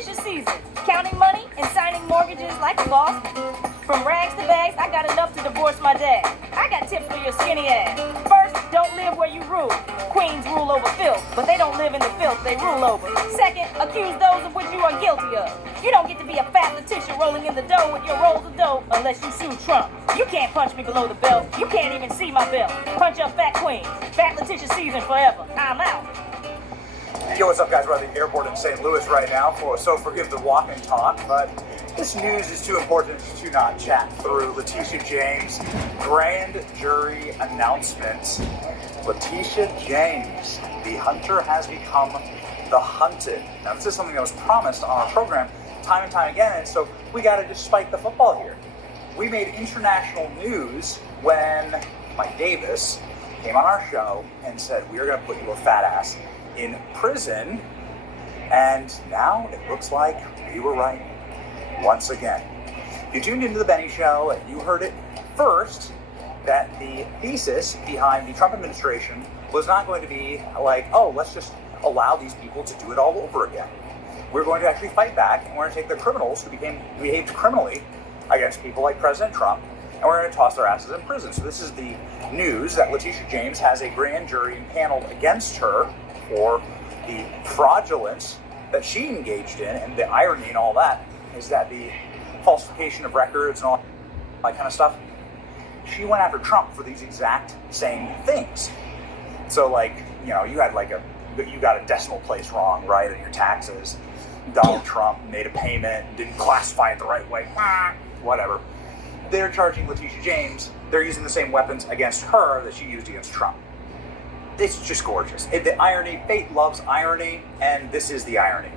Letitia season. Counting money and signing mortgages like a boss. From rags to bags, I got enough to divorce my dad. I got tips for your skinny ass. First, don't live where you rule. Queens rule over filth, but they don't live in the filth they rule over. Second, accuse those of which you are guilty of. You don't get to be a fat Letitia rolling in the dough with your rolls of dough unless you sue Trump. You can't punch me below the belt. You can't even see my belt. Punch up fat queens. Fat Letitia season forever. I'm out. Yo, what's up, guys? We're at the airport in St. Louis right now, so forgive the walk and talk, but this news is too important to not chat through. Letitia James, grand jury announcement. Letitia James, the hunter has become the hunted. Now, this is something that was promised on our program time and time again, and so we got to just spike the football here. We made international news when Mike Davis came on our show and said, we are going to put your fat ass in prison, and now it looks like we were right once again. You tuned into the Benny Show and you heard it first that the thesis behind the Trump administration was not going to be like, oh, let's just allow these people to do it all over again. We're going to actually fight back, and we're going to take the criminals who behaved criminally against people like President Trump, and we're going to toss their asses in prison. So this is the news that Letitia James has a grand jury impaneled against her for the fraudulence that she engaged in, and the irony and all that is that the falsification of records and all that kind of stuff, she went after Trump for these exact same things. So, like, you know, you got a decimal place wrong, right, on your taxes. Donald Trump made a payment, didn't classify it the right way, whatever. They're charging Letitia James, they're using the same weapons against her that she used against Trump. It's just gorgeous. The irony, fate loves irony, and this is the irony.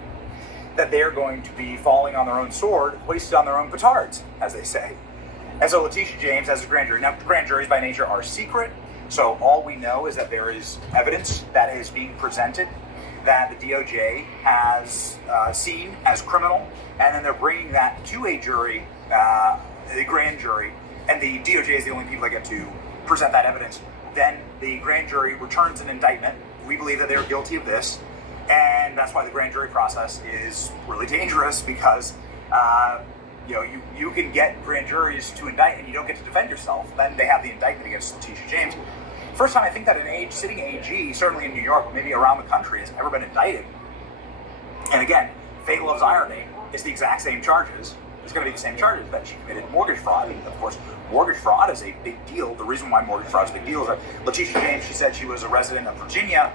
That they're going to be falling on their own sword, hoisted on their own petards, as they say. And so Letitia James has a grand jury. Now, grand juries by nature are secret, so all we know is that there is evidence that is being presented that the DOJ has seen as criminal, and then they're bringing that to a jury, the grand jury, and the DOJ is the only people that get to present that evidence. Then the grand jury returns an indictment. We believe that they're guilty of this, and that's why the grand jury process is really dangerous, because you can get grand juries to indict and you don't get to defend yourself. Then they have the indictment against Letitia James. First time I think that an sitting AG, certainly in New York, maybe around the country, has ever been indicted. And again, fate loves irony. It's the exact same charges. It's going to be the same charges that she committed mortgage fraud. And of course, mortgage fraud is a big deal. The reason why mortgage fraud is a big deal is that Letitia James, she said she was a resident of Virginia.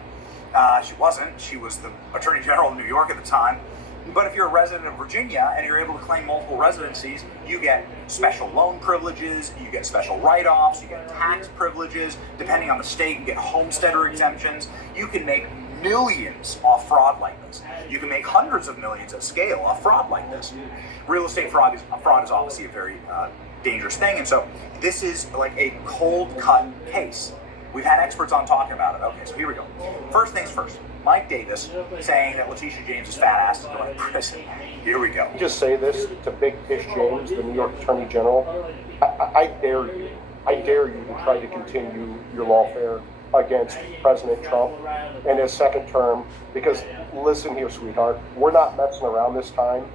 She wasn't. She was the Attorney General of New York at the time. But if you're a resident of Virginia and you're able to claim multiple residencies, you get special loan privileges, you get special write-offs, you get tax privileges. Depending on the state, you get homesteader exemptions. You can make millions off fraud like this. You can make hundreds of millions at scale off fraud like this. Real estate fraud is obviously a very dangerous thing, and so this is like a cold-cut case. We've had experts on talking about it. Okay, so here we go. First things first. Mike Davis saying that Letitia James' fat ass is going to prison. Here we go. Just say this to Big Fish James, the New York Attorney General. I dare you. I dare you to try to continue your lawfare against President Trump in his second term, because listen here, sweetheart, we're not messing around this time,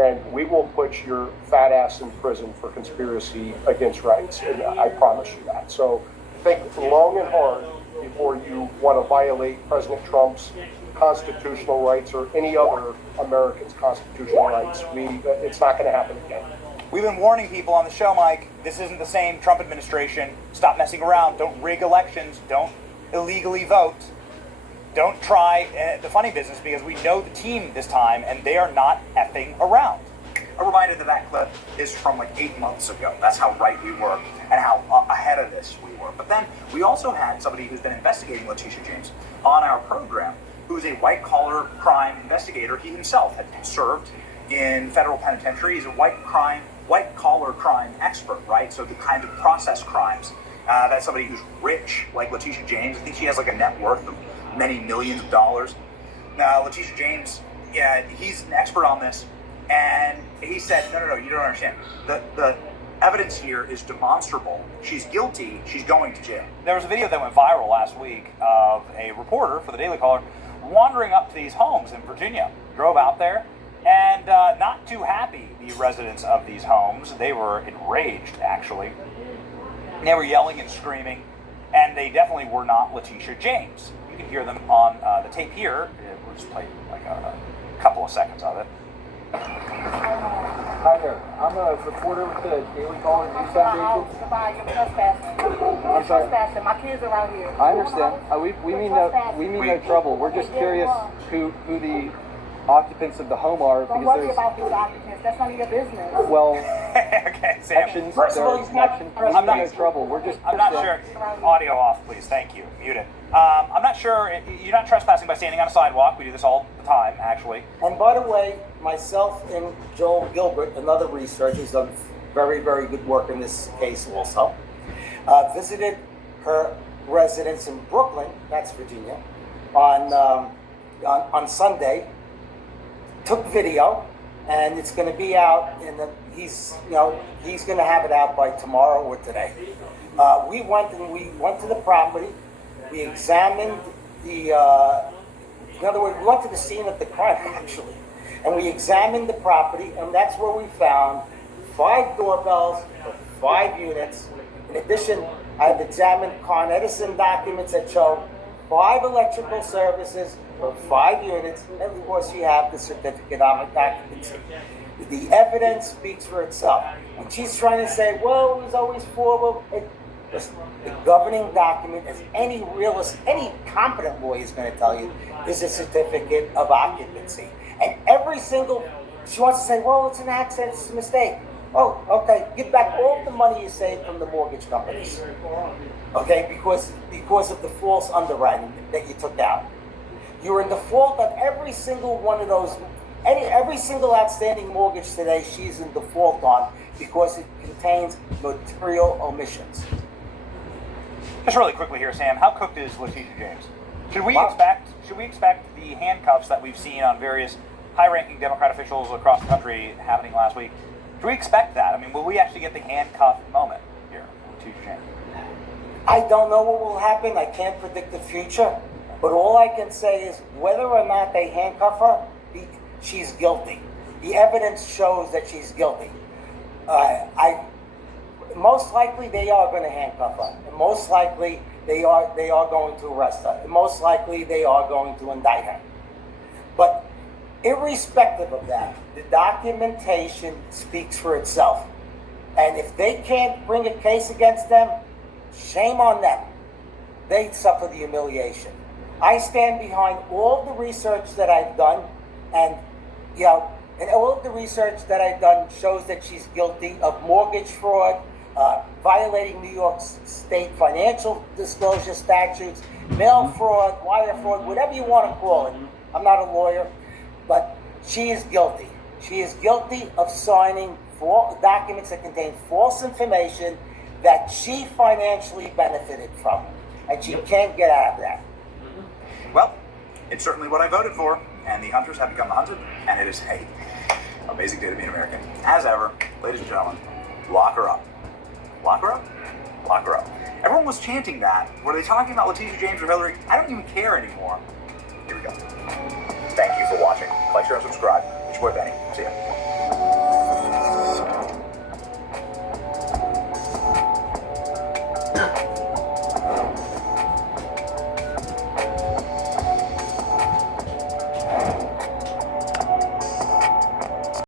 and we will put your fat ass in prison for conspiracy against rights, and I promise you that. So think long and hard before you want to violate President Trump's constitutional rights or any other American's constitutional rights. It's not going to happen again. We've been warning people on the show, Mike, this isn't the same Trump administration. Stop messing around. Don't rig elections. Don't illegally vote. Don't try the funny business, because we know the team this time and they are not effing around. A reminder that clip is from like 8 months ago. That's how right we were and how ahead of this we were. But then we also had somebody who's been investigating Letitia James on our program, who's a white-collar crime investigator. He himself had served in federal penitentiary. He's a white-collar crime expert, right? So the kind of process crimes that somebody who's rich, like Letitia James, I think she has like a net worth of many millions of dollars. Now, Letitia James, he's an expert on this, and he said, no, you don't understand. The evidence here is demonstrable. She's guilty. She's going to jail. There was a video that went viral last week of a reporter for the Daily Caller wandering up to these homes in Virginia. Drove out there, And not too happy, the residents of these homes. They were enraged, actually. They were yelling and screaming, and they definitely were not Letitia James. You can hear them on the tape here. We'll just play like a couple of seconds of it. Hi there. I'm a reporter with the Daily Caller News Foundation. You're trespassing. I'm sorry. Trespassing. My kids are out here. I understand. We mean no trouble. We're just curious who the occupants of the home are, Don't because worry there's, about these occupants. That's none of your business. well, Okay, Sam. actions. First of all, There's he's not- action. I'm We mean not- no trouble. We're just. I'm not sure. Audio off, please. Thank you. Mute it. I'm not sure. You're not trespassing by standing on a sidewalk. We do this all the time, actually. And by the way, myself and Joel Gilbert, another researcher who's done very, very good work in this case also, visited her residence in Brooklyn, that's Virginia, on Sunday, took video, and it's going to be out he's going to have it out by tomorrow or today. We went to the property. We examined in other words, we went to the scene of the crime, actually. And we examined the property, and that's where we found 5 doorbells for 5 units. In addition, I've examined Con Edison documents that show 5 electrical services for 5 units, and of course you have the certificate of occupancy. The evidence speaks for itself. And she's trying to say, well, it was always 4. The governing document, as any competent lawyer is going to tell you, is a certificate of occupancy. And she wants to say, well, it's an accident, it's a mistake. Oh, okay, give back all the money you saved from the mortgage companies. Okay, because of the false underwriting that you took out. You're in default on every single one of those, every single outstanding mortgage today she's in default on because it contains material omissions. Just really quickly here, Sam. How cooked is Letitia James? Should we Wow. expect the handcuffs that we've seen on various high-ranking Democrat officials across the country happening last week? Do we expect that? I mean, will we actually get the handcuff moment here with Letitia James? I don't know what will happen. I can't predict the future. But all I can say is whether or not they handcuff her, she's guilty. The evidence shows that she's guilty. Most likely they are going to handcuff her. And most likely they are going to arrest her. And most likely they are going to indict her. But irrespective of that, the documentation speaks for itself. And if they can't bring a case against them, shame on them. They suffer the humiliation. I stand behind all the research that I've done, and all of the research that I've done shows that she's guilty of mortgage fraud, violating New York State financial disclosure statutes, mail fraud, wire fraud, whatever you want to call it. I'm not a lawyer, but she is guilty. She is guilty of signing documents that contain false information that she financially benefited from, and she can't get out of that. Well, it's certainly what I voted for, and the hunters have become the hunted, and it is hate. Amazing day to be an American. As ever, ladies and gentlemen, lock her up. Lock her up? Lock her up. Everyone was chanting that. Were they talking about Letitia James or Hillary? I don't even care anymore. Here we go. Thank you for watching. Like, share, and subscribe. It's your boy Benny. See ya.